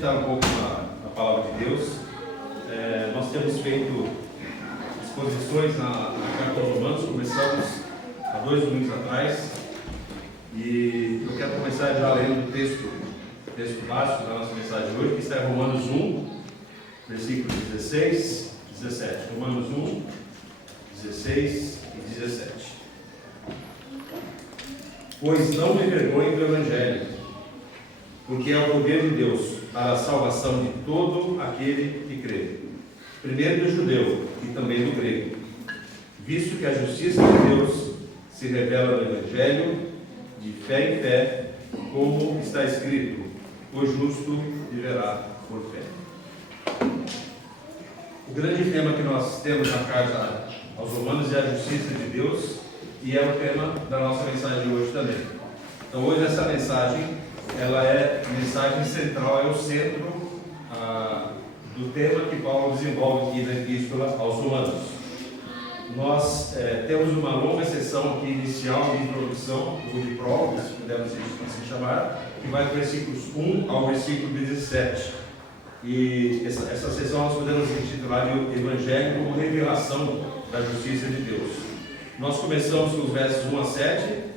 meditar um pouco na palavra de Deus. Nós temos feito exposições na Carta aos Romanos, começamos há 2 domingos atrás, e eu quero começar já lendo o texto básico da nossa mensagem de hoje, que está em Romanos 1, versículos 16 e 17. Romanos 1, 16 e 17. Pois não me envergonhe do Evangelho, porque é o poder de Deus para a salvação de todo aquele que crê, primeiro do judeu e também do grego, visto que a justiça de Deus se revela no Evangelho, de fé em fé, como está escrito: o justo viverá por fé. O grande tema que nós temos na carta aos Romanos é a justiça de Deus, e é o tema da nossa mensagem de hoje também. Então hoje essa mensagem, ela é a mensagem central, é o centro do tema que Paulo desenvolve aqui na Epístola aos Romanos. Nós temos uma longa sessão aqui inicial de introdução, ou de prova, se pudermos assim chamar, que vai do versículos 1 ao versículo 17. E essa sessão nós podemos intitular de Evangelho como revelação da justiça de Deus. Nós começamos com os versos 1 a 7,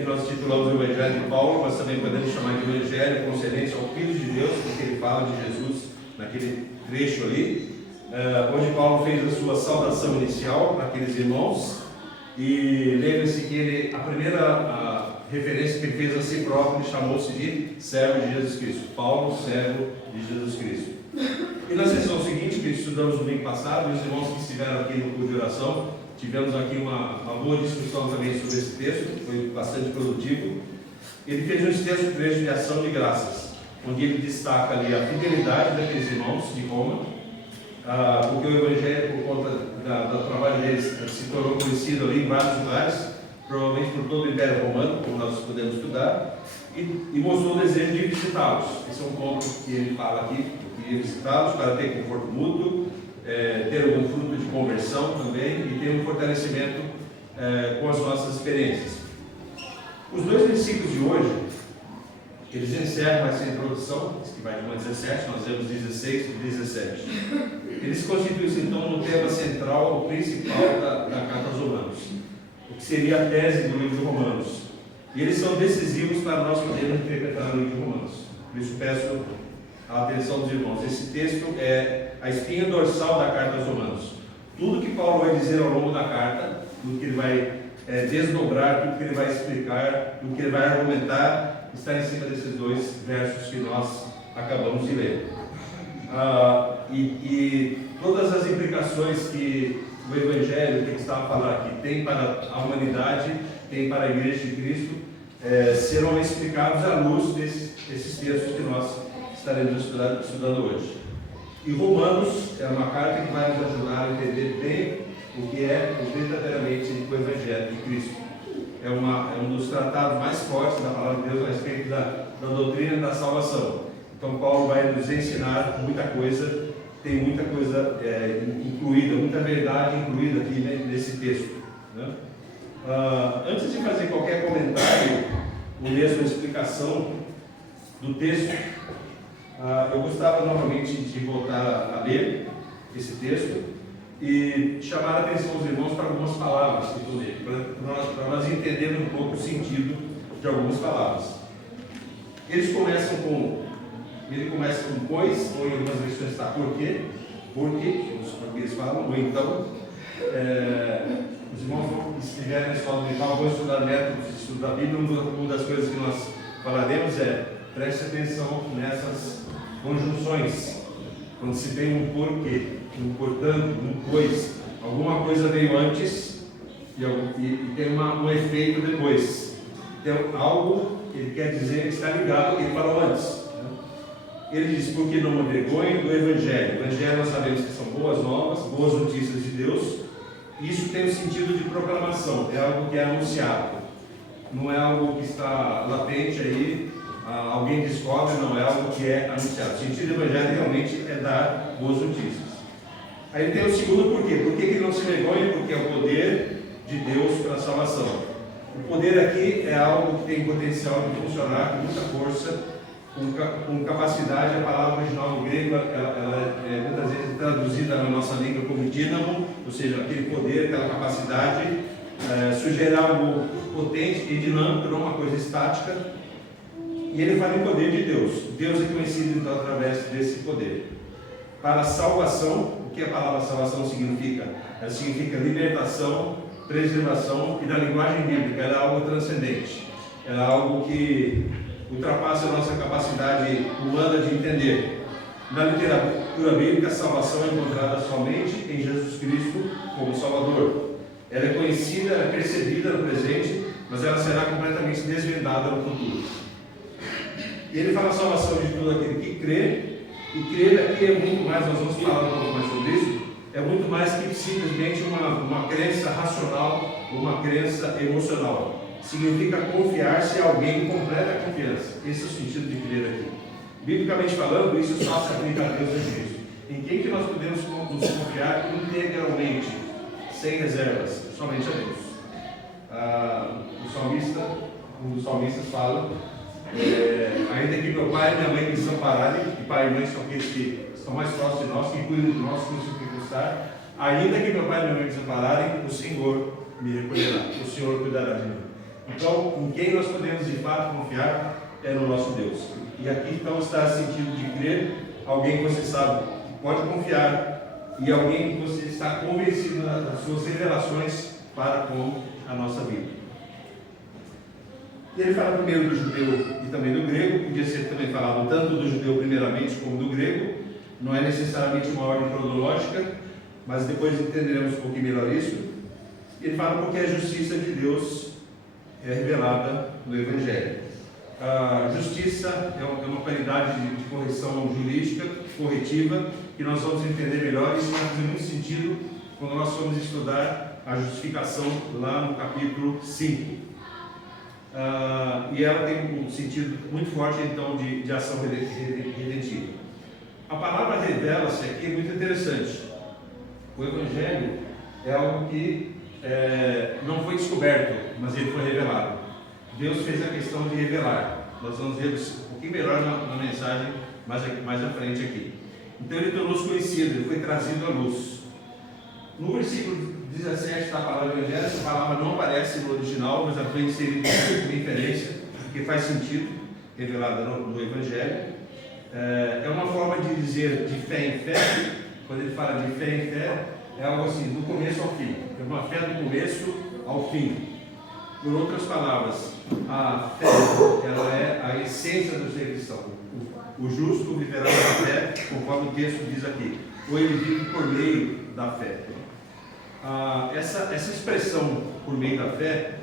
e nós titulamos o Evangelho de Paulo, mas também podemos chamar de Evangelho concernente ao Filho de Deus, porque ele fala de Jesus naquele trecho ali, onde Paulo fez a sua saudação inicial para aqueles irmãos, e lembre-se que a primeira referência que ele fez a si próprio, ele chamou-se de servo de Jesus Cristo. Paulo, servo de Jesus Cristo. E na sessão seguinte, que estudamos no domingo passado, e os irmãos que estiveram aqui no culto de oração, tivemos aqui uma boa discussão também sobre esse texto, foi bastante produtivo. Ele fez um extenso trecho de ação de graças, onde ele destaca ali a fidelidade daqueles irmãos de Roma, porque o Evangelho, por conta do trabalho deles, se tornou conhecido ali em vários lugares, provavelmente por todo o Império Romano, como nós podemos estudar, e mostrou o desejo de visitá-los. Esse é um ponto que ele fala aqui, que ia visitá-los para ter conforto mútuo, ter algum fruto de conversão também e ter um fortalecimento com as nossas experiências. Os 2 versículos de hoje, eles encerram essa introdução, que vai de 1 a 17, nós vemos 16 e 17. Eles constituem então no tema central, o principal da Carta aos Romanos, o que seria a tese do livro de Romanos. E eles são decisivos para nós podermos interpretar o livro de Romanos. Por isso peço a atenção dos irmãos. Esse texto é a espinha dorsal da Carta aos Romanos. Tudo que Paulo vai dizer ao longo da carta, tudo que ele vai desdobrar, tudo que ele vai explicar, tudo que ele vai argumentar, está em cima desses 2 versos que nós acabamos de ler. E todas as implicações que o Evangelho, que está a falar aqui, tem para a humanidade, tem para a Igreja de Cristo, serão explicados à luz desses textos que nós estaremos estudando hoje. E Romanos é uma carta que vai nos ajudar a entender bem o que é verdadeiramente o Evangelho de Cristo. É um dos tratados mais fortes da palavra de Deus a respeito da doutrina da salvação. Então Paulo vai nos ensinar muita coisa, tem muita coisa incluída, muita verdade incluída aqui nesse texto, né? Antes de fazer qualquer comentário ou mesmo explicação do texto, eu gostava novamente de voltar a ler esse texto e chamar a atenção dos irmãos para algumas palavras que estou lendo, para nós entendermos um pouco o sentido de algumas palavras. Ele começa com pois, ou em algumas versões está porque, os portugueses falam, ou então, os irmãos que estiverem na escola dominical vão estudar métodos de estudo da Bíblia. Uma das coisas que nós falaremos preste atenção nessas conjunções, quando se tem um porquê, um portanto, um pois, alguma coisa veio antes e tem um efeito depois. Então, algo que ele quer dizer que está ligado ao que ele falou antes. Ele diz: porque não me envergonho do Evangelho. O Evangelho nós sabemos que são boas novas, boas notícias de Deus. Isso tem o sentido de proclamação, é algo que é anunciado, não é algo que está latente aí, alguém descobre, não, é algo que é anunciado. O sentido do Evangelho realmente é dar boas notícias. Aí tem o segundo porquê. Por que ele não se envergonha? Porque é o poder de Deus para a salvação. O poder aqui é algo que tem potencial de funcionar com muita força com capacidade. A palavra original no grego, ela é muitas vezes traduzida na nossa língua como dínamo, ou seja, aquele poder, aquela capacidade, sugere algo potente e dinâmico, não uma coisa estática. E ele fala em poder de Deus. Deus é conhecido então através desse poder. Para a salvação, o que a palavra salvação significa? Ela significa libertação, preservação, e na linguagem bíblica ela é algo transcendente. Ela é algo que ultrapassa a nossa capacidade humana de entender. Na literatura bíblica, a salvação é encontrada somente em Jesus Cristo como Salvador. Ela é conhecida, é percebida no presente, mas ela será completamente desvendada no futuro. E ele fala a salvação de todo aquele que crê, e crer aqui é muito mais, nós vamos falar um pouco mais sobre isso, é muito mais que simplesmente uma crença racional, uma crença emocional. Significa confiar-se em alguém com completa confiança. Esse é o sentido de crer aqui. Biblicamente falando, isso só se aplica a Deus e Cristo. Em quem que nós podemos nos confiar integralmente, sem reservas? Somente a Deus. Um dos salmistas fala, ainda que meu pai e minha mãe me desampararem, e pai e mãe são aqueles que estão mais próximos de nós, que cuidam de nós, que nos circunstar, ainda que meu pai e minha mãe me desampararem, o Senhor me recolherá, o Senhor cuidará de mim. Então, em quem nós podemos de fato confiar é no nosso Deus. E aqui então está o sentido de crer, alguém que você sabe que pode confiar, e alguém que você está convencido das suas revelações para com a nossa vida. E ele fala primeiro do judeu e também do grego, podia ser também falado tanto do judeu primeiramente como do grego, não é necessariamente uma ordem cronológica, mas depois entenderemos um pouquinho melhor isso. Ele fala porque a justiça de Deus é revelada no Evangelho. A justiça é uma qualidade de correção jurídica, corretiva, que nós vamos entender melhor. Isso vai fazer muito sentido quando nós formos estudar a justificação lá no capítulo 5. E ela tem um sentido muito forte então de ação redentiva. A palavra revela-se aqui é muito interessante. O Evangelho é algo que não foi descoberto, mas ele foi revelado. Deus fez a questão de revelar. Nós vamos ver um pouquinho melhor na mensagem mais à frente aqui. Então ele tornou-se conhecido, ele foi trazido à luz. No versículo 17 da palavra Evangelho, essa palavra não aparece no original, mas ela foi inserida em referência, porque faz sentido, revelada no Evangelho. É uma forma de dizer de fé em fé. Quando ele fala de fé em fé, é algo assim, do começo ao fim. É uma fé do começo ao fim. Por outras palavras, a fé, ela é a essência do ser cristão. O justo viverá da fé, conforme o texto diz aqui. Ou ele vive por meio da fé. Essa expressão por meio da fé,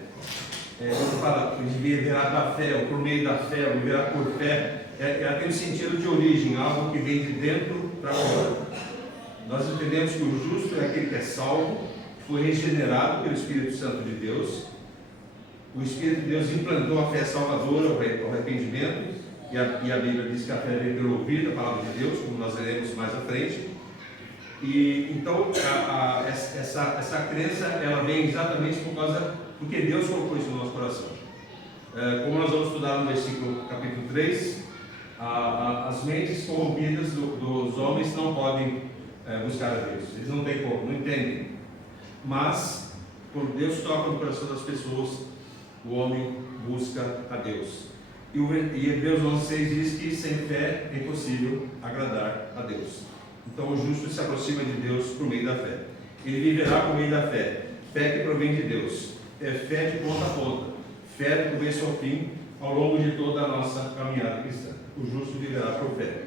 quando fala que viverá da fé, ou por meio da fé, ou viverá por fé, ela tem um sentido de origem, algo que vem de dentro para fora. Nós entendemos que o justo é aquele que é salvo, foi regenerado pelo Espírito Santo de Deus. O Espírito de Deus implantou a fé salvadora, o arrependimento, e a Bíblia diz que a fé vem pelo ouvir da palavra de Deus, como nós veremos mais à frente. E então essa crença ela vem exatamente porque Deus colocou isso no nosso coração. Como nós vamos estudar no versículo capítulo 3, as mentes corrompidas dos homens não podem buscar a Deus. Eles não têm como, não entendem. Mas quando Deus toca no coração das pessoas, o homem busca a Deus. E Hebreus 11:6 diz que sem fé é impossível agradar a Deus. Então o justo se aproxima de Deus por meio da fé. Ele viverá por meio da fé. Fé que provém de Deus. É fé de ponta a ponta. Fé do começo ao fim, ao longo de toda a nossa caminhada cristã. O justo viverá por fé.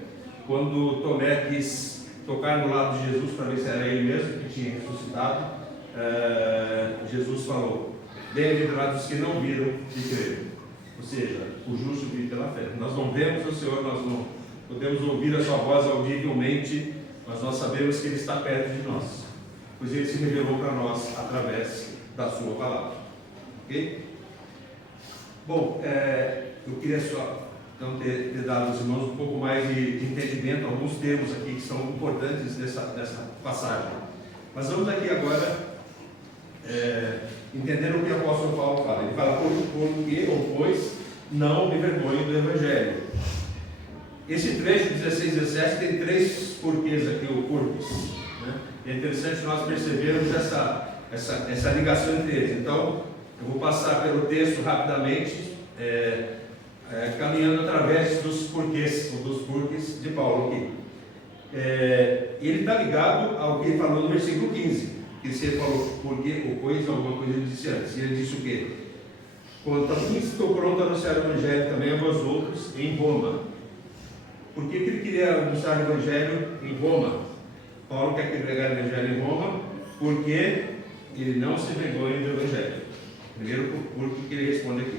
Quando Tomé quis tocar no lado de Jesus para ver se era ele mesmo que tinha ressuscitado, Jesus falou: bem-aventurados os que não viram e creram. Ou seja, o justo vive pela fé. Nós não vemos o Senhor, nós não podemos ouvir a sua voz audivelmente, mas nós sabemos que Ele está perto de nós, pois Ele se revelou para nós através da sua palavra. Ok? Bom, eu queria só então, ter dado aos irmãos um pouco mais de entendimento, alguns termos aqui que são importantes dessa passagem. Mas vamos aqui agora entender o que o apóstolo Paulo fala. Ele fala: porque ou pois não me vergonho do Evangelho. Esse trecho 16 e 17 tem 3 porquês aqui, ou porquês, né? É interessante nós percebermos essa ligação entre eles. Então, eu vou passar pelo texto rapidamente, caminhando através dos porquês, ou dos porquês de Paulo aqui. Ele está ligado ao que ele falou no versículo 15, que ele falou porque ou coisa, alguma coisa ele disse antes. E ele disse o quê? Quanto a mim, estou pronto a anunciar o Evangelho também a vós outros em Roma. Por que ele queria anunciar o Evangelho em Roma? Paulo quer pregar o Evangelho em Roma porque ele não se vergonha do Evangelho. Primeiro, por que ele responde aqui?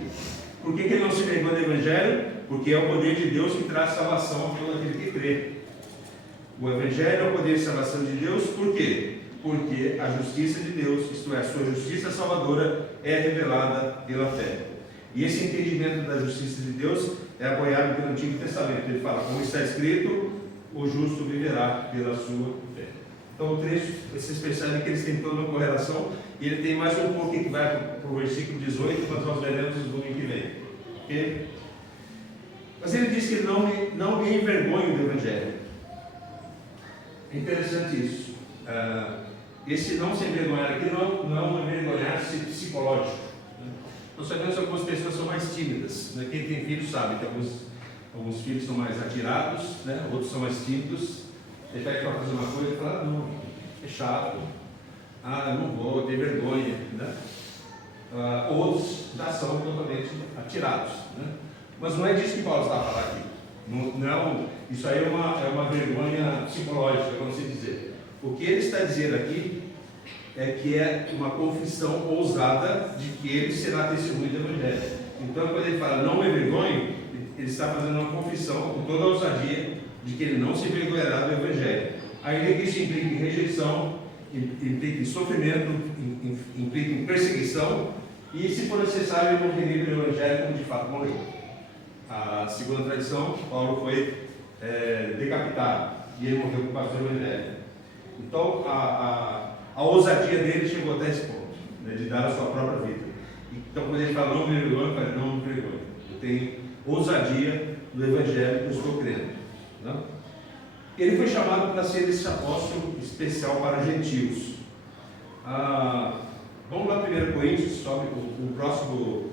Por que ele não se vergonha do Evangelho? Porque é o poder de Deus que traz salvação a todo aquele que crê. O Evangelho é o poder de salvação de Deus, por quê? Porque a justiça de Deus, isto é, a sua justiça salvadora, é revelada pela fé. E esse entendimento da justiça de Deus é apoiado pelo Antigo Testamento. Ele fala, como está escrito, o justo viverá pela sua fé. Então o trecho, vocês percebem que eles têm toda uma correlação, e ele tem mais um pouco que vai para o versículo 18, mas nós veremos no domingo que vem. Okay? Mas ele diz que ele não me envergonha do Evangelho. É interessante isso. Esse não se envergonhar aqui não é envergonhar-se psicológico. Nós sabemos que algumas pessoas são mais tímidas. Né? Quem tem filhos sabe que alguns filhos são mais atirados, né? Outros são mais tímidos. Ele pede para fazer uma coisa e fala, não, é chato. Não vou, ter vergonha. Né? Outros já são totalmente atirados. Né? Mas não é disso que Paulo está a falar aqui. Não, isso aí é uma vergonha psicológica, vamos dizer. O que ele está dizendo aqui é que é uma confissão ousada de que ele será testemunho do Evangelho. Então, quando ele fala não me vergonhe, ele está fazendo uma confissão com toda a ousadia de que ele não se vergonhará do Evangelho. Ainda que isso implique em rejeição, implique em sofrimento, implique em perseguição, e se for necessário, ele morreria pelo Evangelho como de fato morreu. Segundo a tradição, Paulo foi decapitado e ele morreu por causa do Evangelho. Então, a ousadia dele chegou até esse ponto, né, de dar a sua própria vida. Então, quando ele fala não me vergonha, ele fala não me vergonha. Eu tenho ousadia do Evangelho que eu estou crendo. Né? Ele foi chamado para ser esse apóstolo especial para gentios. Vamos lá, 1 Coríntios, sobe o próximo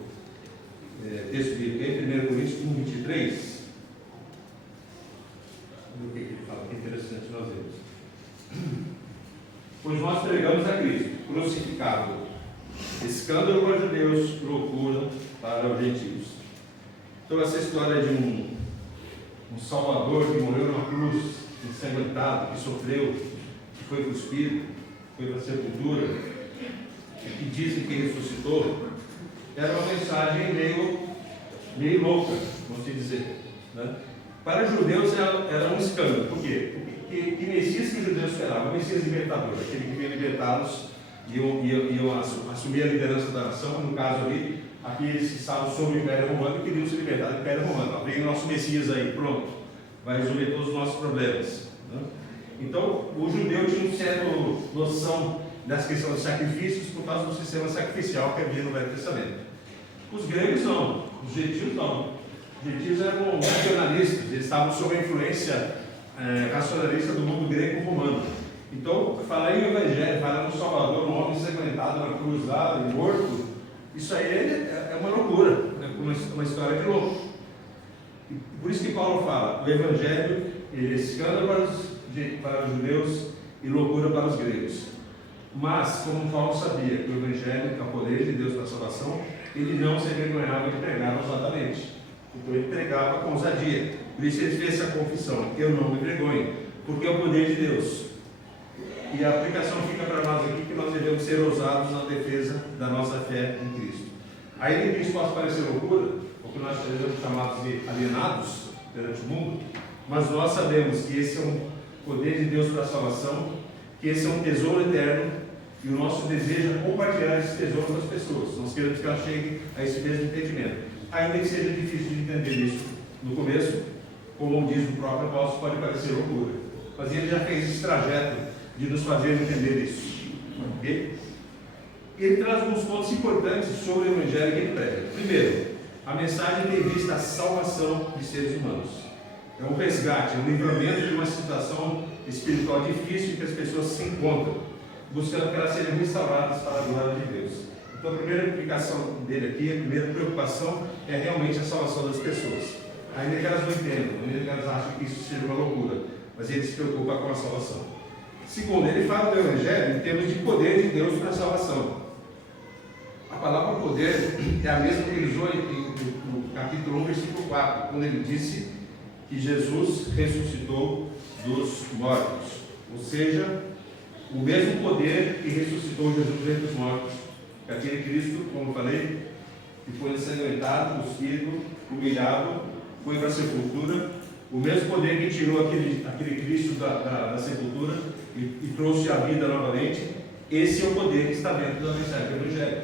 texto bíblico aí, 1 Coríntios 1, 23. O que ele fala? Que interessante nós vemos. Pois nós pregamos a Cristo, crucificado, escândalo para os judeus, loucura para os gentios. Então, essa história de um Salvador que morreu numa cruz, ensanguentado, que sofreu, que foi cuspido, foi para a sepultura, que dizem que ressuscitou, era uma mensagem meio louca, vamos dizer. Né? Para os judeus era um escândalo. Por quê? Que Messias que os judeus esperavam, o Messias libertador, aquele que veio libertá-los e iam assumir a liderança da nação, no caso ali, aqueles que estavam sob o Império Romano e queriam se libertar do Império Romano. Vem o nosso Messias aí, pronto, vai resolver todos os nossos problemas. Né? Então, o judeu tinha uma certa noção das questões de sacrifícios por causa do sistema sacrificial que havia no Velho Testamento. Os gregos não, os gentios não. Os gentios eram racionalistas, eles estavam sob a influência racionalista do mundo grego-romano. Então, falar em Evangelho, falar no Salvador, um homem ensanguentado na cruz lá, morto, isso aí é uma loucura, uma história de louco. E por isso que Paulo fala, o Evangelho é escândalo para os judeus e loucura para os gregos. Mas, como Paulo sabia que o Evangelho é o poder de Deus para a salvação, ele não se envergonhava de pregar ousadamente. Então ele pregava com ousadia. Por isso ele fez essa confissão, eu não me envergonho, porque é o poder de Deus. E a aplicação fica para nós aqui que nós devemos ser ousados na defesa da nossa fé em Cristo. Ainda que isso possa parecer loucura, ou que nós sejamos chamados de alienados perante o mundo, mas nós sabemos que esse é um poder de Deus para a salvação, que esse é um tesouro eterno, e o nosso desejo é compartilhar esse tesouro com as pessoas. Nós queremos que elas cheguem a esse mesmo entendimento. Ainda que seja difícil de entender isso no começo, como diz o próprio apóstolo, pode parecer loucura. Mas ele já fez esse trajeto de nos fazer entender isso. Okay? Ele traz alguns pontos importantes sobre o Evangelho que ele prega. Primeiro, a mensagem tem vista a salvação de seres humanos. É um resgate, é um livramento de uma situação espiritual difícil que as pessoas se encontram, buscando que elas sejam restauradas para a glória de Deus. Então a primeira implicação dele aqui, a primeira preocupação é realmente a salvação das pessoas. Ainda que elas não entendam, ainda que elas achem que isso seja uma loucura, mas ele se preocupa com a salvação. Segundo, ele fala do Evangelho em termos de poder de Deus para a salvação. A palavra poder é a mesma que ele usou no capítulo 1, versículo 4, quando ele disse que Jesus ressuscitou dos mortos. Ou seja, o mesmo poder que ressuscitou Jesus dentre os mortos. Que aquele Cristo, como eu falei, que foi ensanguentado, cuspido, humilhado, foi para a sepultura. O mesmo poder que tirou aquele Cristo da sepultura e trouxe a vida novamente, esse é o poder que está dentro da mensagem do Evangelho.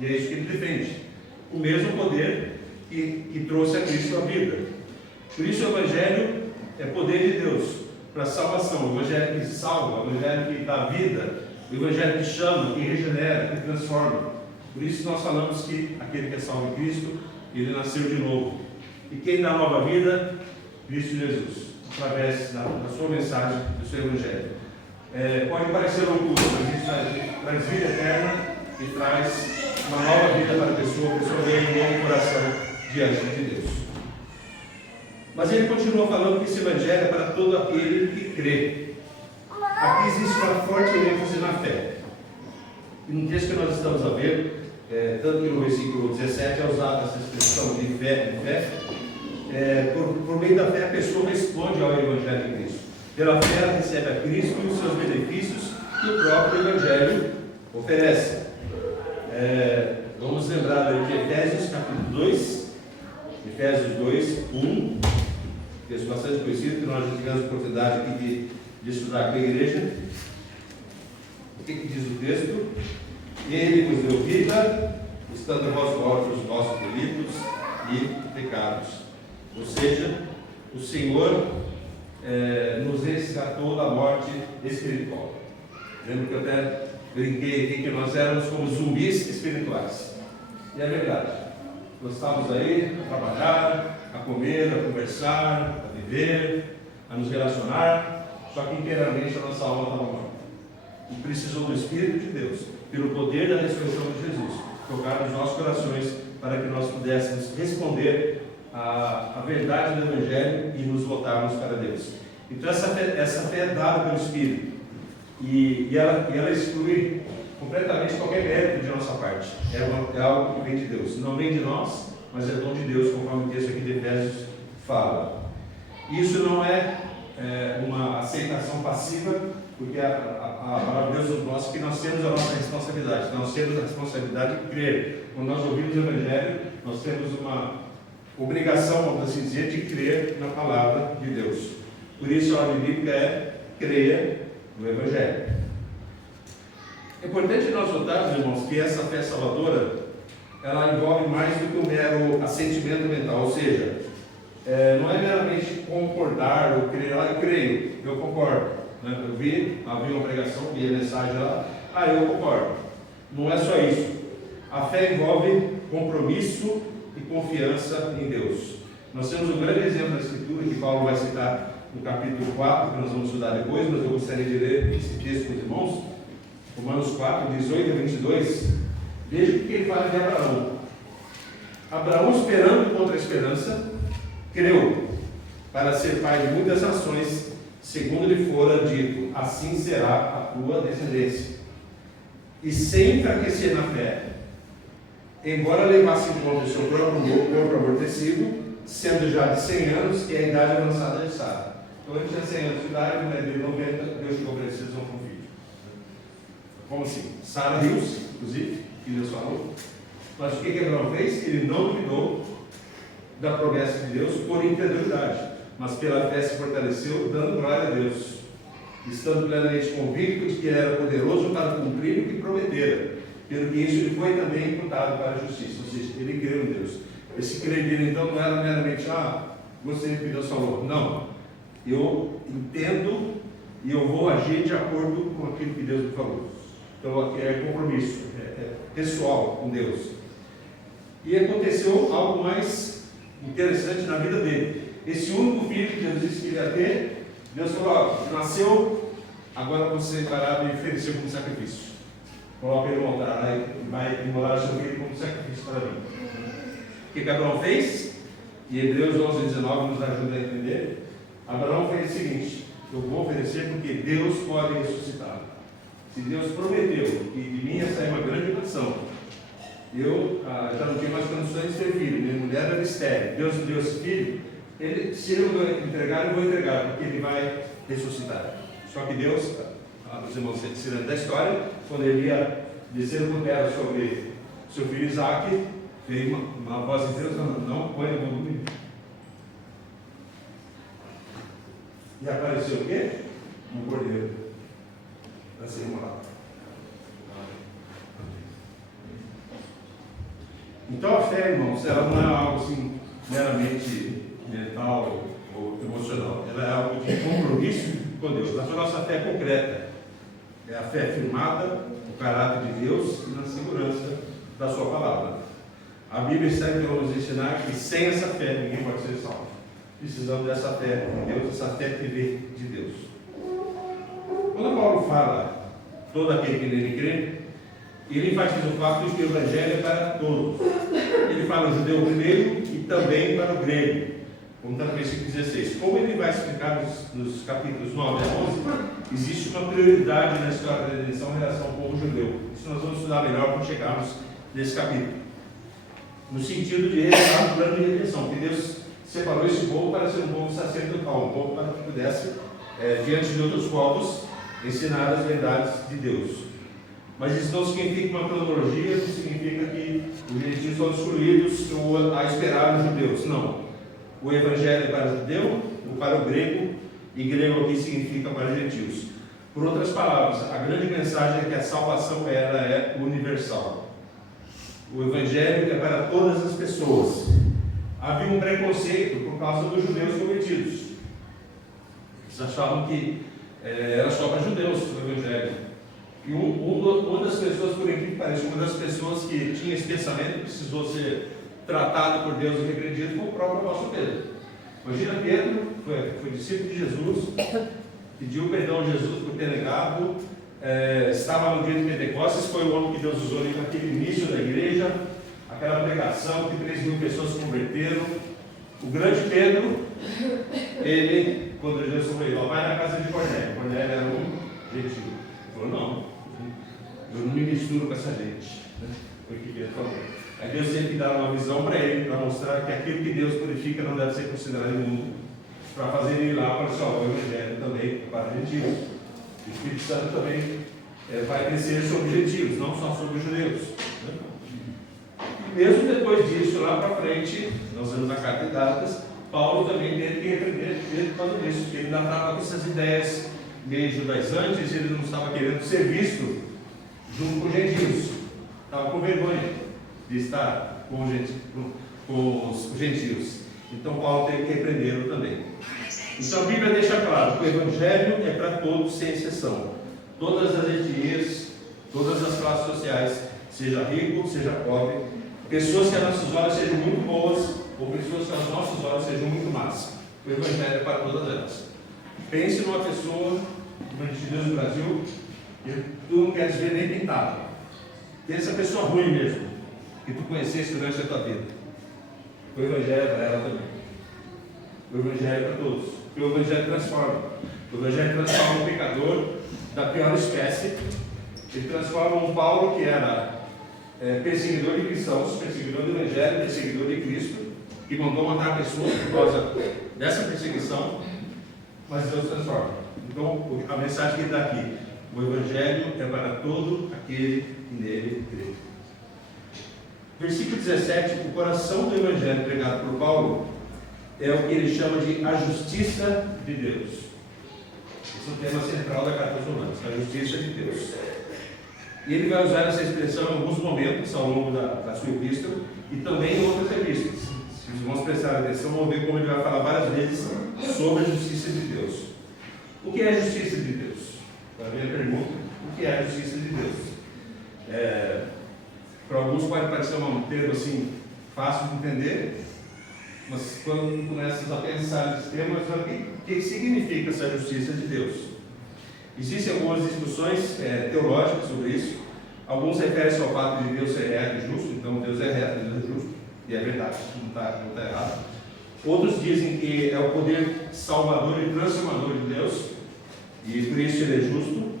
E é isso que ele defende. O mesmo poder que trouxe a Cristo a vida. Por isso o Evangelho é poder de Deus para a salvação. O Evangelho que salva, o Evangelho que dá vida, o Evangelho que chama, que regenera, que transforma. Por isso nós falamos que aquele que é salvo em Cristo, ele nasceu de novo. E quem dá nova vida? Cristo Jesus, através da sua mensagem, do seu Evangelho. Pode parecer loucura, mas isso traz vida eterna e traz uma nova vida para a pessoa ganha um novo coração diante de Deus. Mas ele continua falando que esse Evangelho é para todo aquele que crê. Aqui existe uma forte ênfase na fé. E no texto que nós estamos a ver, tanto que no versículo 17 é usada essa expressão de fé, por meio da fé a pessoa responde ao Evangelho de Cristo. Pela fé ela recebe a Cristo e os seus benefícios que o próprio Evangelho oferece. Vamos lembrar de Efésios capítulo 2, Efésios 2, 1, texto bastante conhecido, que nós já tivemos a oportunidade aqui de estudar com a igreja. O que diz o texto? Ele vos deu vida, estando vós mortos os vossos delitos e pecados. Ou seja, o Senhor nos resgatou da morte espiritual. Lembra que eu até brinquei aqui que nós éramos como zumbis espirituais. E é verdade. Nós estávamos aí a trabalhar, a comer, a conversar, a viver, a nos relacionar, só que inteiramente a nossa alma estava morta. E precisou do Espírito de Deus, pelo poder da ressurreição de Jesus, tocar nos nossos corações para que nós pudéssemos responder a verdade do Evangelho e nos voltarmos para Deus. Então essa fé é dada pelo Espírito e ela exclui completamente qualquer mérito de nossa parte. É algo que vem de Deus, não vem de nós, mas é dom de Deus, conforme o texto aqui de Efésios fala. Isso não é uma aceitação passiva, porque a palavra de Deus nos mostra que nós temos a nossa responsabilidade. Nós temos a responsabilidade de crer. Quando nós ouvimos o Evangelho, nós temos uma obrigação, vamos assim dizer, de crer na palavra de Deus. Por isso a ordem bíblica é creia no Evangelho. É importante nós notarmos, irmãos, que essa fé salvadora ela envolve mais do que um mero assentimento mental, ou seja, não é meramente concordar ou crer, eu creio, eu concordo. Né? Eu havia uma pregação, vi a mensagem lá, eu concordo. Não é só isso. A fé envolve compromisso e confiança em Deus. Nós temos um grande exemplo da Escritura que Paulo vai citar no capítulo 4, que nós vamos estudar depois, mas eu gostaria de ler esse texto com os irmãos. Romanos 4, 18 a 22. Veja o que ele fala de Abraão. Abraão, esperando contra a esperança, creu para ser pai de muitas nações, segundo lhe fora dito, assim será a tua descendência. E sem enfraquecer na fé, embora levasse em conta o seu próprio corpo amortecido, sendo já de 100 anos, que é a idade avançada de Sara. Então ele tinha 100 anos de idade, mas ele 90, Deus chegou para eles vão com filho. Como assim? Sara riu-se, inclusive, que Deus falou. Mas o que Abraão fez? Ele não duvidou da promessa de Deus por incredulidade, mas pela fé se fortaleceu, dando glória a Deus, estando plenamente convicto de que ele era poderoso para cumprir o que prometera, pelo que isso lhe foi também imputado para a justiça. Ou seja, ele creu em Deus. Esse crer dele então não era meramente, gostei do que Deus falou. Não, eu entendo e eu vou agir de acordo com aquilo que Deus me falou. Então é compromisso, é pessoal com Deus. E aconteceu algo mais interessante na vida dele. esse único filho que Deus disse que ele ia ter, Deus falou: ó, nasceu, agora você vai me oferecer como sacrifício. Coloca ele no altar, né? Vai imolar seu filho como sacrifício para mim. O que Abraão fez? E Hebreus 11:19 nos ajuda a entender. Abraão fez o seguinte: eu vou oferecer porque Deus pode ressuscitar. Se Deus prometeu que de mim ia sair uma grande nação, eu já não tinha mais condições de ter filho, minha mulher era estéril, Deus me deu esse filho, se eu entregar, eu vou entregar, porque ele vai ressuscitar. Só que Deus, os irmãos se lembram da história, quando ele ia descer por terra sobre seu filho Isaac, veio uma voz de Deus: não põe no volume. E apareceu o quê? Um cordeiro para ser imolado. Então a fé, irmãos, ela não é algo assim meramente mental ou emocional. Ela é algo de compromisso com Deus. A nossa fé é concreta. É a fé firmada no caráter de Deus e na segurança da sua palavra. A Bíblia sempre vai nos ensinar que sem essa fé ninguém pode ser salvo. Precisamos dessa fé de Deus, essa fé que vem de Deus. Quando Paulo fala todo aquele que nele crê, ele enfatiza o fato de que o Evangelho é para todos. Ele fala o judeu primeiro e também para o grego, como está no versículo 16. Como ele vai explicar nos capítulos 9 a 11, existe uma prioridade na história da redenção em relação ao povo judeu. Isso nós vamos estudar melhor quando chegarmos nesse capítulo. No sentido de realizar o plano de redenção, que Deus separou esse povo para ser um povo sacerdotal, um povo para que pudesse, diante de outros povos, ensinar as verdades de Deus. Mas isso não significa uma cronologia, não significa que os gentios são excluídos ou a esperar os judeus. Não. O Evangelho é para o judeu ou para o grego, e grego aqui significa para os gentios. Por outras palavras, a grande mensagem é que a salvação ela é universal. O Evangelho é para todas as pessoas. Havia um preconceito por causa dos judeus convertidos. Eles achavam que era só para judeus o Evangelho. E uma das pessoas, por incrível que pareça, uma das pessoas que tinha esse pensamento, precisou ser tratado por Deus e repreendido, foi o próprio apóstolo Pedro. Imagina, Pedro foi discípulo de Jesus, pediu perdão a Jesus por ter negado, estava no dia de Pentecostes, foi o homem que Deus usou ali naquele início da igreja, aquela pregação que 3.000 pessoas se converteram. O grande Pedro, ele, quando Jesus falou ele, vai na casa de Cornélio. Cornélio era um gentil. Ele falou: não, eu não me misturo com essa gente. Foi o que Pedro falou. Aí Deus teve que dar uma visão para ele, para mostrar que aquilo que Deus purifica não deve ser considerado imundo, para fazer ele lá para salvar o Evangelho também para gentios. O Espírito Santo também vai crescer sobre gentios, não só sobre os judeus. Mesmo depois disso, lá para frente, nós vemos na carta de Gálatas, Paulo também teve que repreender Pedro por causa disso, porque ele ainda estava com essas ideias meio judaizantes, ele não estava querendo ser visto junto com os gentios, estava com vergonha de estar com os gentios. Então Paulo teve que repreendê-lo também. Então a Bíblia deixa claro que o Evangelho é para todos, sem exceção. Todas as etnias, todas as classes sociais, seja rico, seja pobre, pessoas que aos nossos olhos sejam muito boas, ou pessoas que aos nossos olhos sejam muito más. O Evangelho é para todas elas. Pense numa pessoa, como a gente diz no Brasil, que tu não queres ver nem pintado. Pensa a pessoa ruim mesmo, que tu conhecesse durante a tua vida. O Evangelho é para ela também. O Evangelho é para todos. Porque o Evangelho transforma. O Evangelho transforma um pecador da pior espécie. Ele transforma um Paulo que era perseguidor de cristãos, perseguidor do Evangelho, perseguidor de Cristo, que mandou matar pessoas por causa dessa perseguição, mas Deus transforma. Então, a mensagem que ele dá aqui: o Evangelho é para todo aquele que nele crê. Versículo 17: o coração do Evangelho pregado por Paulo é o que ele chama de a justiça de Deus. Esse é o tema central da carta aos Romanos, a justiça de Deus. E ele vai usar essa expressão em alguns momentos ao longo da sua epístola e também em outras epístolas. Se os irmãos prestarem atenção, vão ver como ele vai falar várias vezes sobre a justiça de Deus. O que é a justiça de Deus? Para mim a pergunta: o que é a justiça de Deus? Para alguns pode parecer um termo assim fácil de entender, Mas quando começas a pensar nesse tema, o que significa essa justiça de Deus? Existem algumas discussões teológicas sobre isso. Alguns referem-se ao fato de Deus ser reto e justo, então Deus é reto, Deus é justo, e é verdade, não está errado. Outros dizem que é o poder salvador e transformador de Deus, e por isso ele é justo.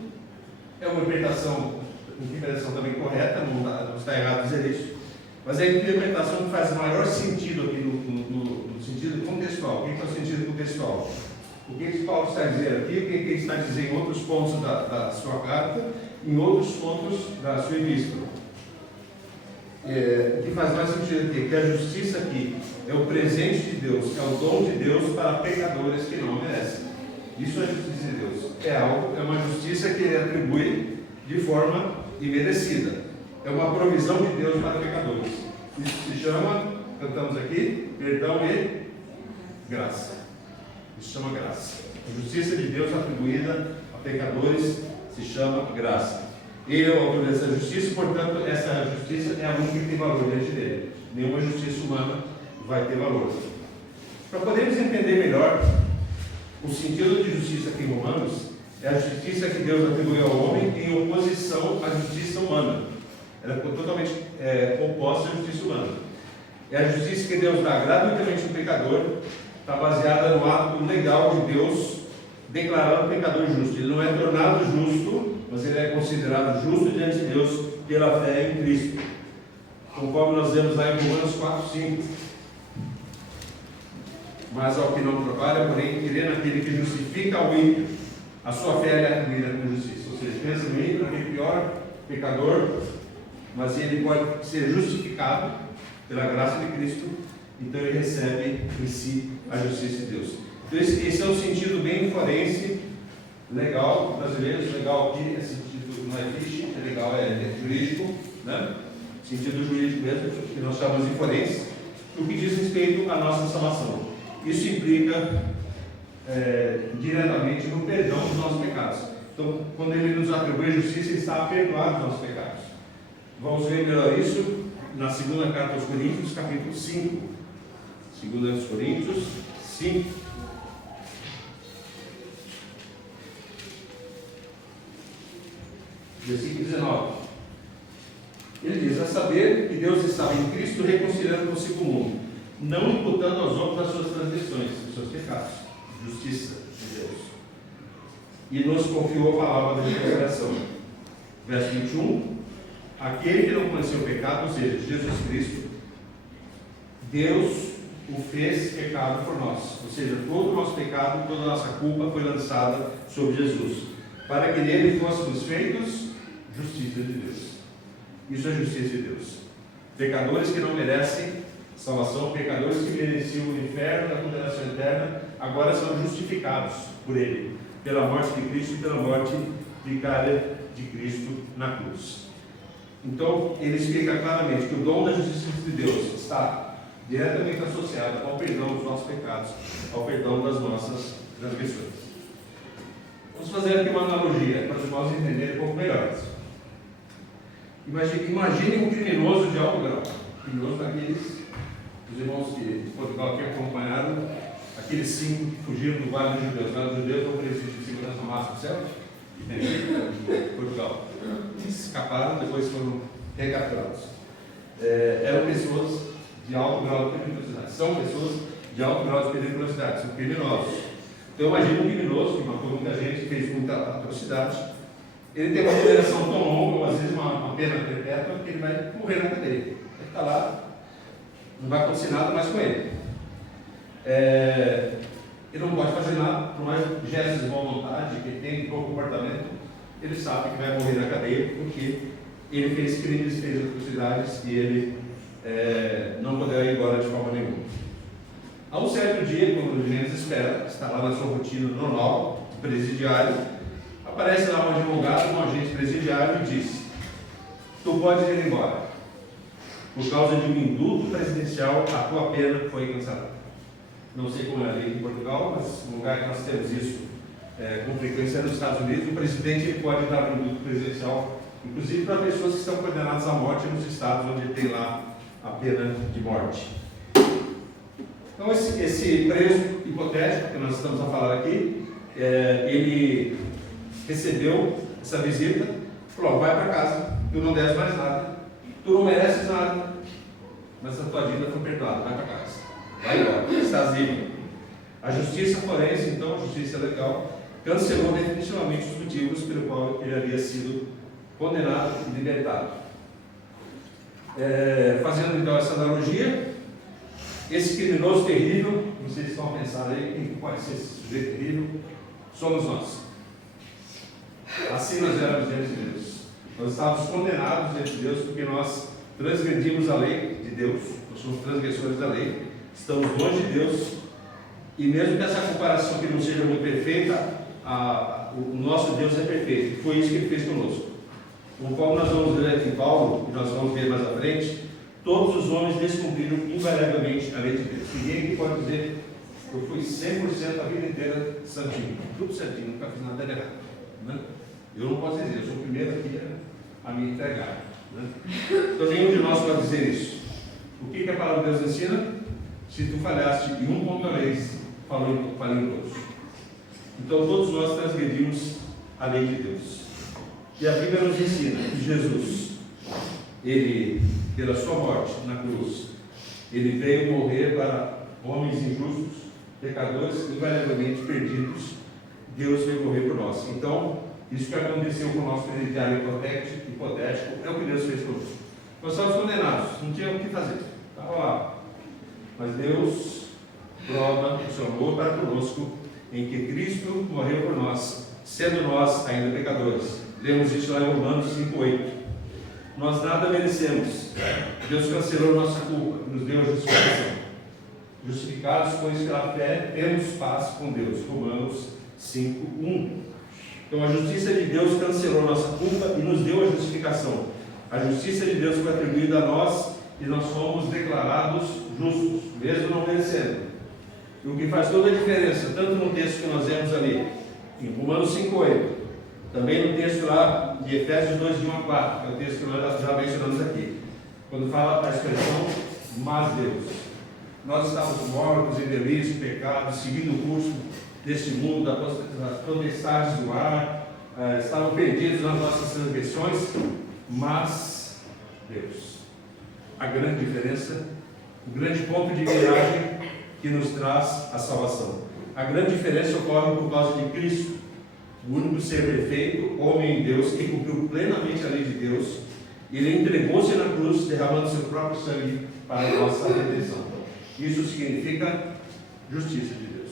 É uma interpretação também correta, não está errado dizer isso, mas é a interpretação que faz maior sentido aqui no sentido contextual. O que é o sentido contextual? O que Paulo está dizendo aqui, o que ele está dizendo em outros pontos da sua carta, em outros pontos da sua epístola. O que faz mais sentido aqui é que a justiça aqui é o presente de Deus, é o dom de Deus para pecadores que não merecem. Isso é a justiça de Deus. É uma justiça que ele atribui de forma imerecida. É uma provisão de Deus para pecadores. Isso se chama, cantamos aqui, perdão e graça. Isso se chama graça. A justiça de Deus atribuída a pecadores se chama graça. Ele é o autor dessa justiça, portanto, essa justiça é a única que tem valor diante dele. Nenhuma justiça humana vai ter valor. Para podermos entender melhor o sentido de justiça aqui em Romanos, é a justiça que Deus atribui ao homem em oposição à justiça humana. Ela é totalmente oposta à justiça humana. É a justiça que Deus dá gratuitamente ao pecador, está baseada no ato legal de Deus declarando o pecador justo. Ele não é tornado justo, mas ele é considerado justo diante de Deus pela fé em Cristo. Conforme nós vemos lá em Romanos 4:5. Mas ao que não trabalha, porém, querendo aquele que justifica o ímpio, a sua fé é atribuída com justiça. Ou seja, pensa no ímpio, aquele pior pecador, mas ele pode ser justificado pela graça de Cristo, então ele recebe em si a justiça de Deus. Então esse é um sentido bem forense, legal, brasileiro, legal aqui, é sentido não é fiche, é legal, é jurídico, né? Sentido jurídico mesmo, que nós chamamos de forense, o que diz respeito à nossa salvação. Isso implica diretamente no perdão dos nossos pecados. Então, quando ele nos atribui a justiça, ele está a perdoar os nossos pecados. Vamos ver melhor isso na segunda carta aos Coríntios, capítulo 5. Segunda aos Coríntios 5. Versículo 19. Ele diz: a saber que Deus estava em Cristo reconciliando consigo o mundo, não imputando aos homens as suas transgressões, os seus pecados, justiça de Deus, e nos confiou a palavra da reconciliação. Verso 21, aquele que não conheceu o pecado, ou seja, Jesus Cristo, Deus o fez pecado por nós, ou seja, todo o nosso pecado, toda a nossa culpa foi lançada sobre Jesus, para que nele fôssemos feitos justiça de Deus. Isso é justiça de Deus. Pecadores que não merecem salvação, pecadores que mereciam o inferno da condenação eterna, agora são justificados por Ele, pela morte de Cristo e pela morte vicária de Cristo na cruz. Então, ele explica claramente que o dom da justiça de Deus está diretamente associado ao perdão dos nossos pecados, ao perdão das nossas transgressões. Vamos fazer aqui uma analogia para os irmãos entenderem um pouco melhor. Imagine um criminoso de alto grau, criminoso daqueles, os irmãos de Portugal aqui acompanharam aqueles 5 que fugiram do Vale dos Judeus. O Vale dos Judeus é um presídio de segurança máxima, certo? Em Portugal. Escaparam, depois foram recapturados. Eram pessoas de alto grau de periculosidade. São pessoas de alto grau de periculosidade, são criminosos. Então imagine um criminoso que matou muita gente, fez muita atrocidade. Ele tem uma condenação tão longa, ou às vezes uma pena perpétua, que ele vai morrer na cadeia. Ele está lá, não vai acontecer nada mais com ele. Ele não pode fazer nada, por mais gestos de boa vontade que ele tem, de bom comportamento, ele sabe que vai morrer na cadeia, porque ele fez crimes, fez atrocidades e ele não poderá ir embora de forma nenhuma. Há um certo dia, quando o menos espera, está lá na sua rotina normal, presidiário, aparece lá um advogado, um agente presidiário e diz: tu podes ir embora. Por causa de um indulto presidencial, a tua pena foi cancelada. Não sei como é a lei em Portugal, mas no lugar que nós temos isso com frequência é nos Estados Unidos, o presidente ele pode dar um indulto presidencial, inclusive para pessoas que estão condenadas à morte nos estados onde tem lá a pena de morte. Então, esse preso hipotético que nós estamos a falar aqui, ele recebeu essa visita, falou: vai para casa, tu não deves mais nada, tu não mereces nada, mas a tua dívida foi perdoada, vai para casa, vai embora, estás livre. A justiça forense, então, a justiça legal, cancelou definitivamente os motivos pelo qual ele havia sido condenado e libertado. Fazendo então essa analogia, esse criminoso terrível, vocês estão a pensar aí, quem pode ser esse sujeito terrível? Somos nós. Assim nós éramos diante de Deus. Nós estávamos condenados diante de Deus porque nós transgredimos a lei de Deus. Nós somos transgressores da lei, estamos longe de Deus. E mesmo que essa comparação aqui não seja muito perfeita, o nosso Deus é perfeito. Foi isso que Ele fez conosco. Conforme nós vamos ler aqui em Paulo, e nós vamos ver mais à frente, todos os homens descumpriram invariavelmente a lei de Deus. Ninguém aqui pode dizer: eu fui 100% a vida inteira santinho, tudo certinho, nunca fiz nada errado. Né? Eu não posso dizer, eu sou o primeiro aqui a me entregar. Né? Então nenhum de nós pode dizer isso. O que a palavra de Deus ensina? Se tu falhaste em um ponto da lei, falhou em todos. Então todos nós transgredimos a lei de Deus. E a Bíblia nos ensina que Jesus, Ele, pela sua morte na cruz, Ele veio morrer para homens injustos, pecadores, invariavelmente perdidos. Deus veio morrer por nós. Então, isso que aconteceu com o nosso presidiário hipotético é o que Deus fez conosco. Nós estávamos condenados, não tinha o que fazer, estava lá. Mas Deus prova o seu amor para conosco em que Cristo morreu por nós, sendo nós ainda pecadores. Lemos isso lá em Romanos 5:8. Nós nada merecemos. Deus cancelou nossa culpa, nos deu a justificação. Justificados, pois pela fé temos paz com Deus. Romanos 5:1. Então a justiça de Deus cancelou nossa culpa e nos deu a justificação. A justiça de Deus foi atribuída a nós e nós fomos declarados justos, mesmo não merecendo. E o que faz toda a diferença, tanto no texto que nós vemos ali, em Romanos 5:8, também no texto lá de Efésios 2:1-4, que é o texto que nós já mencionamos aqui, quando fala a expressão mas Deus. Nós estávamos mortos em delírio, pecados, seguindo o curso deste mundo, das potestades do ar, estavam perdidos nas nossas transgressões, mas Deus. A grande diferença, o grande ponto de viragem que nos traz a salvação. A grande diferença ocorre por causa de Cristo, o único ser perfeito, homem em Deus, que cumpriu plenamente a lei de Deus. Ele entregou-se na cruz, derramando seu próprio sangue para a nossa redenção. Isso significa justiça de Deus.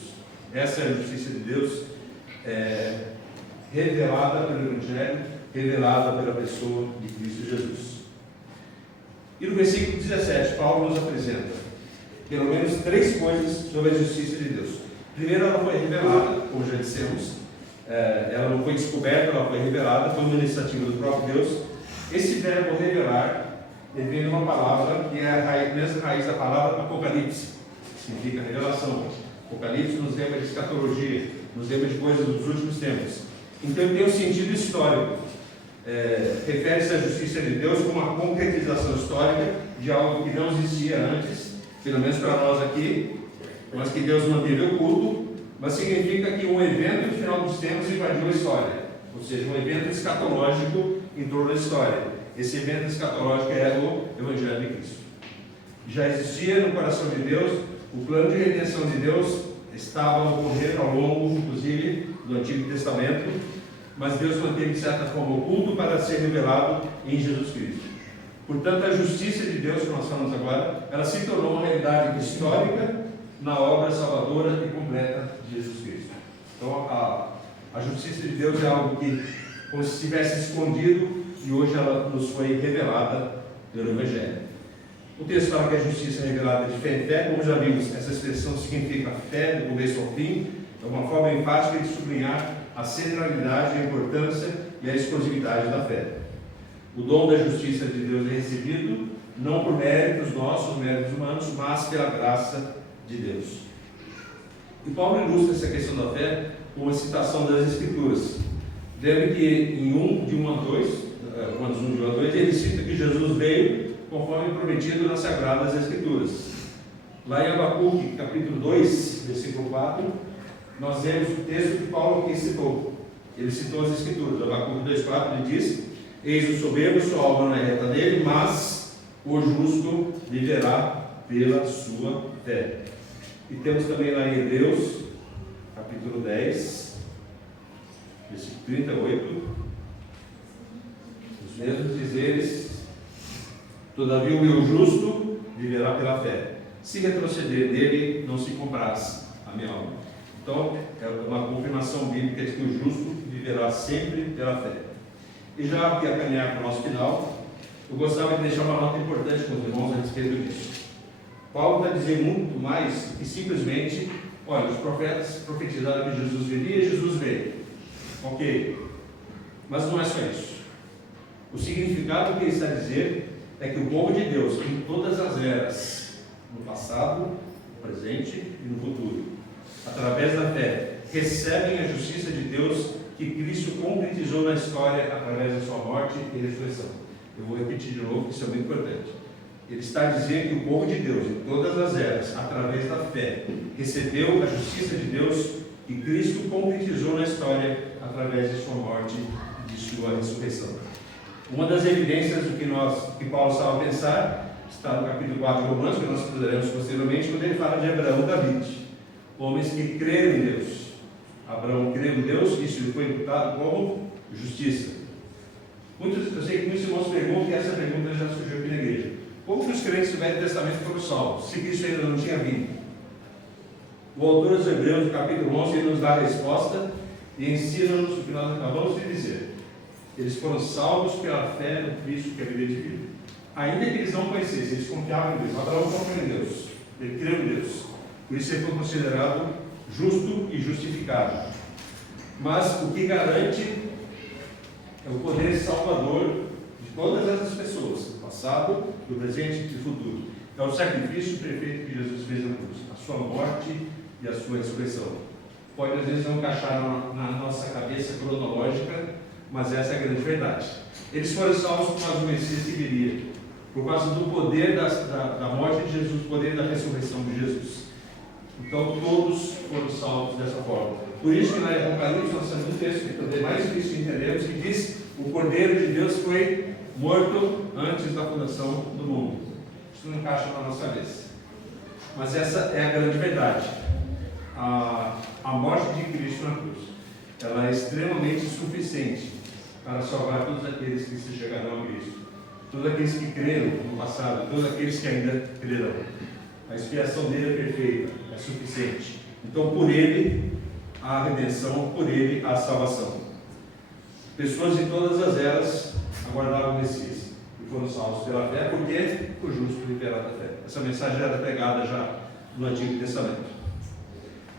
Essa é a justiça de Deus, revelada pelo Evangelho, revelada pela pessoa de Cristo Jesus. E no versículo 17, Paulo nos apresenta pelo menos 3 coisas sobre a justiça de Deus. Primeiro, ela foi revelada, como já dissemos. Ela não foi descoberta, ela foi revelada, foi uma iniciativa do próprio Deus. Esse verbo revelar, ele vem de uma palavra que é a mesma raiz da palavra Apocalipse, que significa revelação. Apocalipse nos lembra de escatologia, nos lembra de coisas dos últimos tempos. Então ele tem um sentido histórico. Refere-se à justiça de Deus como uma concretização histórica de algo que não existia antes, pelo menos para nós aqui, mas que Deus manteve oculto, mas significa que um evento no final dos tempos invadiu a história, ou seja, um evento escatológico entrou na história. Esse evento escatológico é o Evangelho de Cristo. Já existia no coração de Deus, o plano de redenção de Deus estava a ocorrer ao longo, inclusive, do Antigo Testamento, mas Deus manteve de certa forma oculto para ser revelado em Jesus Cristo. Portanto, a justiça de Deus que nós falamos agora, ela se tornou uma realidade histórica na obra salvadora e completa de Jesus Cristo. Então, a justiça de Deus é algo que, como se estivesse escondido, e hoje ela nos foi revelada pelo Evangelho. O texto fala que a justiça é revelada de fé em fé. Como já vimos, essa expressão significa fé do começo ao fim. É uma forma enfática de sublinhar a centralidade, a importância e a exclusividade da fé. O dom da justiça de Deus é recebido não por méritos nossos, méritos humanos, mas pela graça de Deus. E Paulo ilustra essa questão da fé com uma citação das Escrituras. Lembre que em 1:1-2, ele cita que Jesus veio conforme prometido nas Sagradas Escrituras. Lá em Abacuque, capítulo 2, versículo 4, nós vemos o texto que Paulo aqui citou. Ele citou as Escrituras. Abacuque 2,4, ele diz: eis o soberbo, sua alma não é reta nele, mas o justo viverá pela sua fé. E temos também lá em Hebreus, capítulo 10, versículo 38, os mesmos dizeres: todavia o meu justo viverá pela fé. Se retroceder dele, não se compraz a minha alma. Então, é uma confirmação bíblica de que o justo viverá sempre pela fé. E já que a caminhar para o nosso final, eu gostava de deixar uma nota importante com os irmãos a respeito disso. Paulo vai dizer muito mais que simplesmente, olha, os profetas profetizaram que Jesus viria e Jesus veio. Ok, mas não é só isso. O significado que ele está a dizer é que o povo de Deus, em todas as eras, no passado, no presente e no futuro, através da fé, recebem a justiça de Deus que Cristo concretizou na história através da sua morte e ressurreição. Eu vou repetir de novo, isso é muito importante. Ele está dizendo que o povo de Deus, em todas as eras, através da fé, recebeu a justiça de Deus que Cristo concretizou na história através de sua morte e de sua ressurreição. Uma das evidências do que Paulo estava a pensar está no capítulo 4 de Romanos, que nós estudaremos posteriormente, quando ele fala de Abraão e Davi, homens que creram em Deus. Abraão creu em Deus, isso lhe foi imputado como justiça. Eu sei que muitos irmãos perguntam, e essa pergunta já surgiu aqui na igreja: como que os crentes do Velho Testamento foram salvos, se Cristo ainda não tinha vindo? O autor dos Hebreus, no capítulo 11, ele nos dá a resposta e ensina-nos o que nós acabamos de dizer. Eles foram salvos pela fé no Cristo que haveria de vir. Ainda que eles não conhecessem, eles confiavam em Deus. Abraão confiou em Deus, ele creu em Deus. Por isso ele foi considerado justo e justificado. Mas o que garante é o poder salvador de todas essas pessoas, do passado, do presente e do futuro. É o sacrifício perfeito que Jesus fez na cruz, a sua morte e a sua ressurreição. Pode às vezes não encaixar na nossa cabeça cronológica, mas essa é a grande verdade. Eles foram salvos por causa do Messias que viria, por causa do poder da morte de Jesus, do poder da ressurreição de Jesus. Então todos foram salvos dessa forma. Por isso que na Apocalipse nós temos um texto que também mais difícil de entendermos, que diz: o Cordeiro de Deus foi morto antes da fundação do mundo. Isso não encaixa na nossa cabeça. Mas essa é a grande verdade. A morte de Cristo na cruz, ela é extremamente suficiente para salvar todos aqueles que se chegarão a Cristo. Todos aqueles que creram no passado, todos aqueles que ainda crerão. A expiação dele é perfeita, é suficiente. Então, por ele, a redenção, por ele, a salvação. Pessoas de todas as eras aguardavam o Messias e foram salvos pela fé, porque o justo viverá da fé. Essa mensagem era pregada já no Antigo Testamento.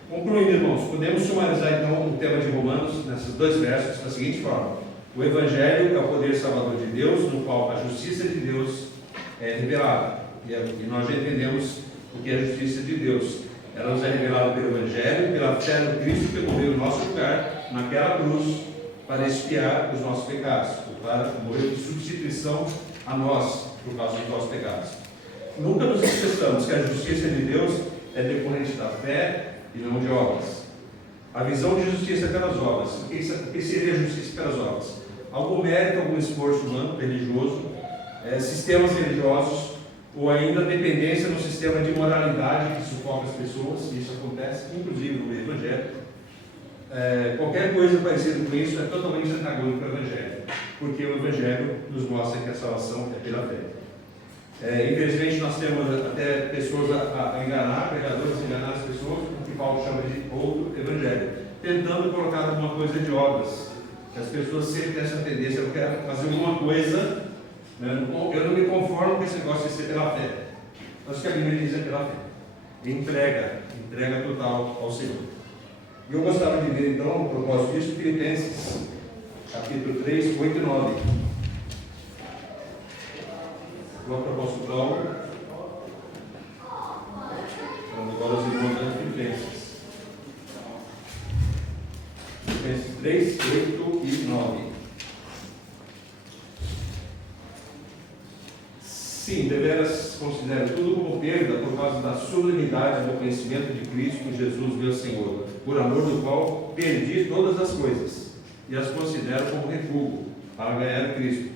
Concluindo, irmãos, podemos sumarizar então o tema de Romanos nesses dois versos da seguinte forma: o Evangelho é o poder salvador de Deus, no qual a justiça de Deus é revelada. E nós já entendemos o que é a justiça de Deus. Ela nos é revelada pelo Evangelho, pela fé no Cristo que morreu no nosso lugar, naquela cruz, para expiar os nossos pecados, para morrer de substituição a nós, por causa dos nossos pecados. Nunca nos esqueçamos que a justiça de Deus é decorrente da fé e não de obras. A visão de justiça pelas obras. O que seria a justiça pelas obras? Algum mérito, algum esforço humano, religioso, sistemas religiosos, ou ainda dependência no sistema de moralidade que sufoca as pessoas, e isso acontece, inclusive no Evangelho. Qualquer coisa parecida com isso é totalmente antagônico ao Evangelho, porque o Evangelho nos mostra que a salvação é pela fé. Infelizmente, nós temos até pessoas a enganar, pregadores a enganar as pessoas, o que Paulo chama de outro Evangelho, tentando colocar alguma coisa de obras. As pessoas sempre têm essa tendência: eu quero fazer alguma coisa, né? Eu não me conformo com esse negócio de ser pela fé. Mas o que a Bíblia diz é pela fé. Entrega total ao Senhor. E eu gostava de ver então, a propósito disso, Filipenses, capítulo 3, 8 e 9. O apóstolo Paulo, falando agora aos irmãos de Filipenses. Filipenses 3, 8 e 9. Sim, deveras considero tudo como perda por causa da sublimidade do conhecimento de Cristo Jesus, meu Senhor, por amor do qual perdi todas as coisas, e as considero como refúgio para ganhar Cristo,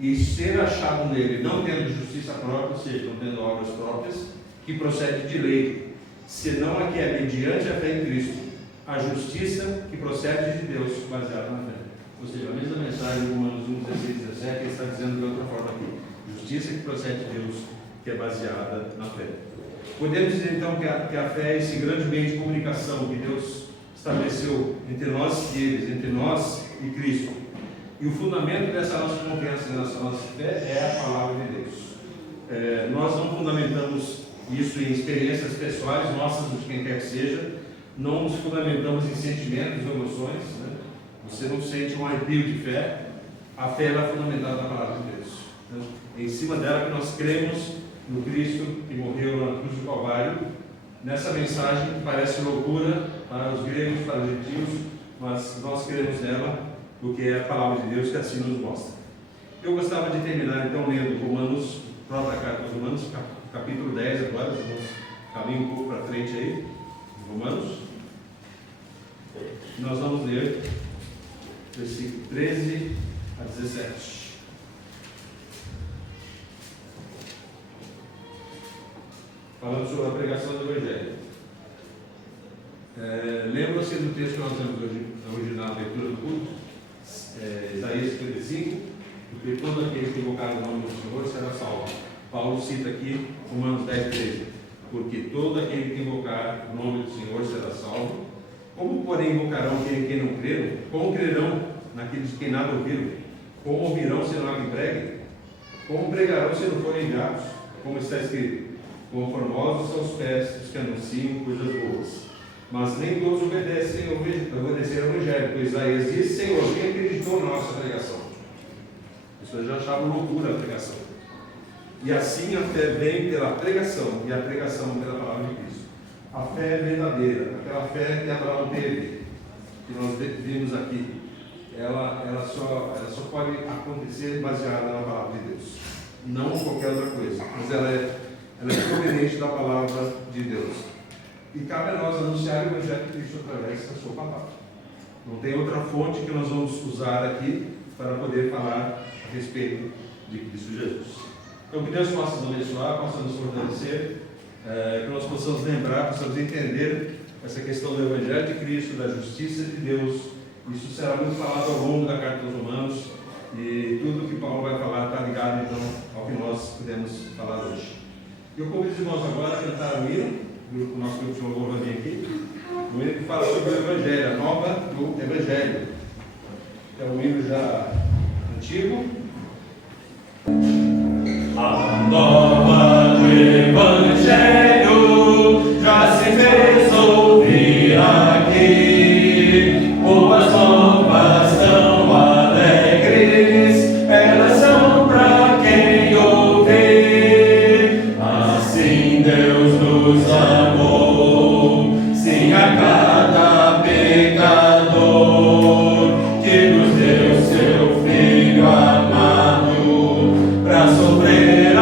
e ser achado nele, não tendo justiça própria, ou seja, não tendo obras próprias, que procede de lei, senão a que é mediante a fé em Cristo, a justiça que procede de Deus, baseada na fé. Ou seja, a mesma mensagem de Romanos 1, 16, 17, ele está dizendo de outra forma aqui. Justiça que procede de Deus, que é baseada na fé. Podemos dizer então que a fé é esse grande meio de comunicação que Deus estabeleceu entre nós e eles, entre nós e Cristo. E o fundamento dessa nossa confiança e dessa nossa fé é a palavra de Deus. Nós não fundamentamos isso em experiências pessoais nossas, de quem quer que seja, não nos fundamentamos em sentimentos, emoções, né? Você não sente um arrepio de fé, a fé é fundamentada na palavra de Deus. Então, é em cima dela que nós cremos no Cristo que morreu na cruz do Calvário, nessa mensagem que parece loucura para os gregos, para os gentios, mas nós cremos nela, porque é a palavra de Deus que assim nos mostra. Eu gostava de terminar então lendo Romanos, própria carta aos Romanos, capítulo 10 agora, vamos caminhar um pouco para frente aí, Romanos. Nós vamos ler versículo 13 a 17. Falando sobre a pregação do Evangelho. Lembra-se do texto que nós temos hoje na abertura do culto? Isaías 55, porque todo aquele que invocar o nome do Senhor será salvo. Paulo cita aqui Romanos 10, 13. Porque todo aquele que invocar o nome do Senhor será salvo. Como, porém, invocarão aquele que não creram? Como crerão naqueles que nada ouviram? Como ouvirão se não alguém pregue? Como pregarão se não forem enviados? Como está escrito: quão formosos são os pés dos que anunciam coisas boas. Mas nem todos obedeceram ao Evangelho, pois Isaías disse: Senhor, quem acreditou na nossa pregação? As pessoas já achavam loucura a pregação. E assim a fé vem pela pregação, e a pregação pela palavra de Cristo. A fé é verdadeira, aquela fé que Abraão teve, que nós vimos aqui, ela só pode acontecer baseada na palavra de Deus, não qualquer outra coisa, mas ela é proveniente da palavra de Deus. E cabe a nós anunciar o Evangelho de Cristo através da sua palavra. Não tem outra fonte que nós vamos usar aqui para poder falar a respeito de Cristo Jesus. Então, que Deus possa nos abençoar, possa nos fortalecer, que nós possamos lembrar, possamos entender essa questão do Evangelho de Cristo, da justiça de Deus. Isso será muito falado ao longo da carta aos Romanos, e tudo que Paulo vai falar está ligado então ao que nós podemos falar hoje. Eu convido os irmãos agora a cantar o hino, o nosso grupo de louvor vai vir aqui, o hino que fala sobre o Evangelho, a nova do Evangelho. É um hino já antigo. A nova do Evangelho já se fez ouvir aqui. Boas novas tão alegres, elas são para quem ouvir. Assim Deus nos amou, sim, a cada pecador, que nos deu seu Filho amado, para sofrer a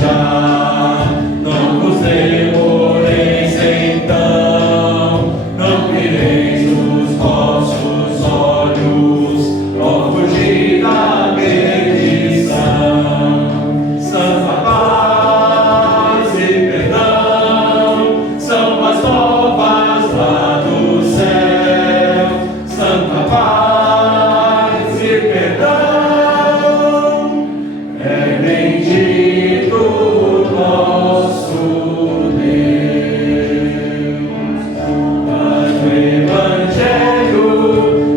deixar. Não vos demoreis então, não vireis os vossos olhos, ó fugir da perdição. Santa paz e perdão são as novas lá do céu. Santa paz e perdão é bendito o nosso Deus. Mas o Evangelho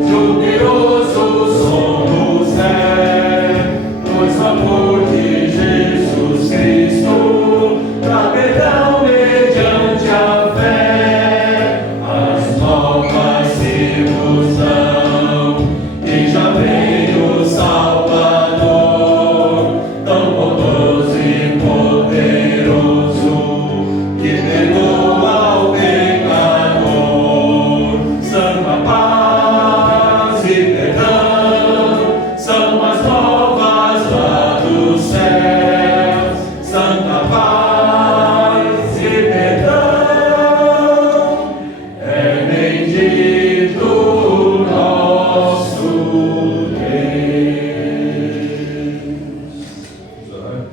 jubiloso somos pois o amor de Jesus Cristo dá perdão mediante a fé. As novas se vos dão, e já vem o Salvador, tão bondoso e poderoso, que perdoa ao pecador. Santa paz e perdão são as novas lá do céu. Santa paz e perdão é bendito o nosso Deus. Vamos orar.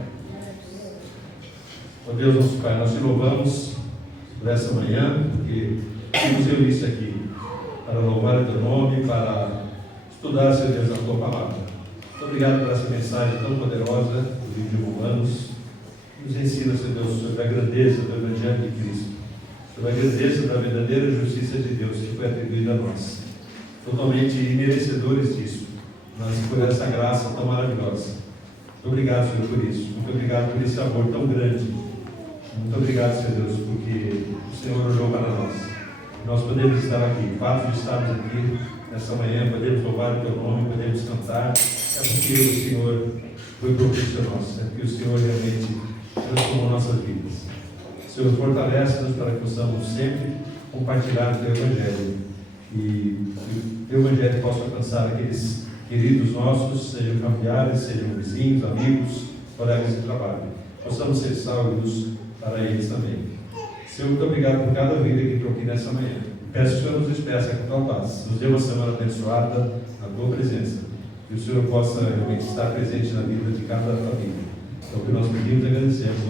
Ó Deus, nosso Pai, nós te louvamos por essa manhã, porque nos reuniste aqui para louvar o teu nome, para estudar, Senhor Deus, a tua palavra. Muito obrigado por essa mensagem tão poderosa do livro de Romanos, que nos ensina, Senhor Deus, sobre a grandeza do Evangelho de Cristo, sobre a grandeza da verdadeira justiça de Deus que foi atribuída a nós, totalmente imerecedores disso, mas por essa graça tão maravilhosa. Muito obrigado, Senhor, por isso. Muito obrigado por esse amor tão grande. Muito obrigado, Senhor Deus, porque o Senhor olhou para nós. Nós podemos estar aqui. O fato de estarmos aqui nessa manhã, podemos louvar o teu nome, podemos cantar, é porque o Senhor foi propício a nós, é porque o Senhor realmente transformou nossas vidas. Senhor, fortalece-nos para que possamos sempre compartilhar o teu Evangelho e que o teu Evangelho possa alcançar aqueles queridos nossos, sejam familiares, sejam vizinhos, amigos, colegas de trabalho. Possamos ser sal e luz para eles também. Senhor, muito obrigado por cada vida que entrou aqui nessa manhã. Peço que o Senhor nos despeça com tua paz. Nos dê uma semana abençoada na tua presença. Que o Senhor possa realmente estar presente na vida de cada família. Então, o que nós pedimos e agradecemos.